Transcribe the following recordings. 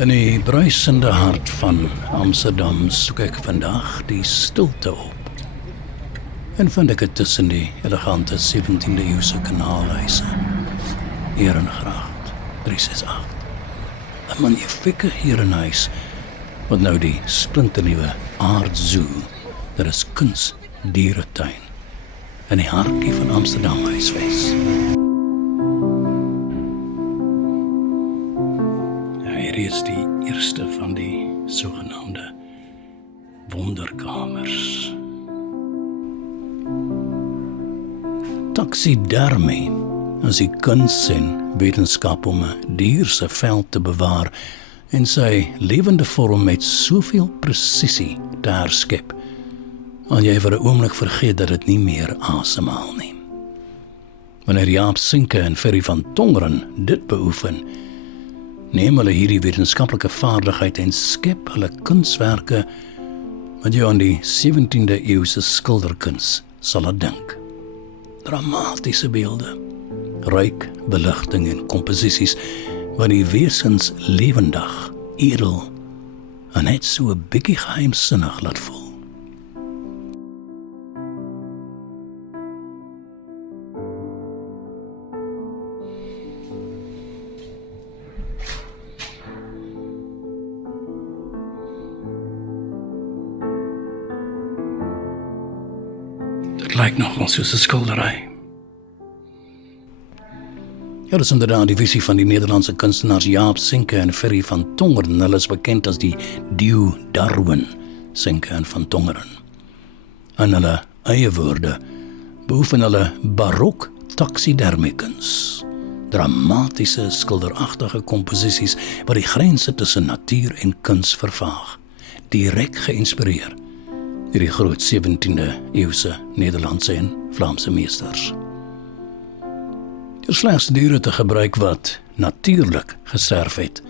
In die bruisende hart van Amsterdam soek ek vandag die stilte op. En vind ek het tussen die elegante 17de eeuse kanaalhuise. Herengracht 368. 'n magnifieke herenhuis wat nou die splinternuwe Aard Zoo, dit is kuns dieretuin in die hartjie van Amsterdam huisves. Hierdie is die eerste van die sogenaamde wonderkamers. Taxidermie is die kuns en wetenskap om 'n dier se vel te bewaar en sy lewende vorm met soveel presisie te herskep, want jy vir 'n oomblik vergeet dat dit nie meer asemhaal nie. Wanneer Jaap Sinke en Ferry van Tongeren dit beoefen, neem hulle hierdie wetenskaplike vaardigheid en skep hulle kunswerke wat jou aan die 17de eeuse skilderkuns sal laat dink. Dramatiese beelde, ryk beligting en komposisies wat die wesens lewendig, edel en net so 'n bietjie geheimsinnig laat voel. Dit lyk nogal soos 'n skildery. Ja, dit is inderdaad die visie van die Nederlandse kunstenaars Jaap Sinke en Ferry van Tongeren. Hulle is bekend as die Duw Darwin, Sinke en van Tongeren. In hulle eie woorde beoefen hulle barok taxidermiekuns. Dramatiese, skilderagtige komposisies wat die grense tussen natuur en kuns vervaag. Direk geïnspireer deur die groot 17de eeuse Nederlandse en Vlaamse meesters. Deur slegs diere te gebruik wat natuurlik gesterf het,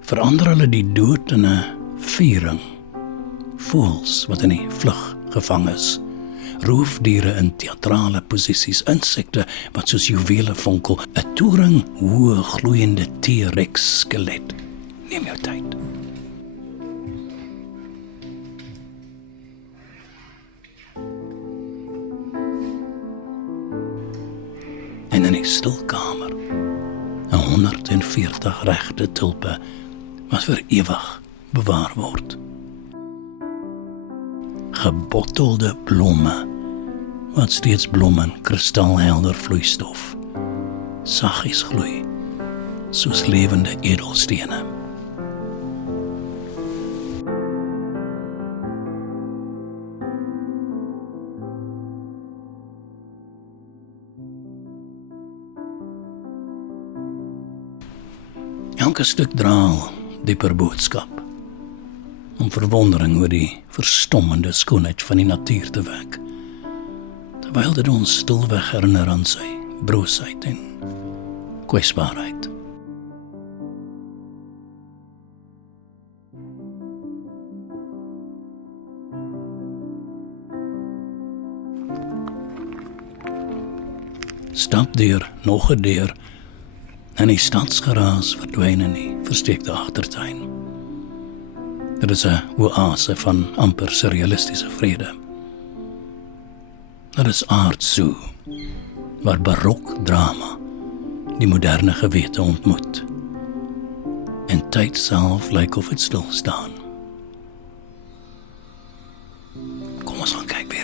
verander hulle die dood in 'n viering. Voëls wat in die vlug gevang is, roofdiere in teatrale posisies, insekte wat soos juwele fonkel, 'n toring hoë gloeiende T-Rex skelet. Neem jou tyd. En in die stilkamer 140 regte tulpe wat vir ewig bewaar word. Gebottelde blomme wat steeds blom in kristalhelder vloeistof. Saggies gloei soos lewende edelstene. Elke stuk draal dieper boodskap, om verwondering oor die verstommende skoonheid van die natuur te wek, terwyl dit ons stilweg herinner aan sy broosheid en kwesbaarheid. Stap deur, nog 'n deur, en die stadsgeraas verdwyn in die versteekte agtertuin. Dit is 'n oase van amper surrealistiese vrede. Dit is Aard Zoo, waar barok drama die moderne gewete ontmoet. En tyd self lyk of dit stil staan. Kom ons gaan kyk weer.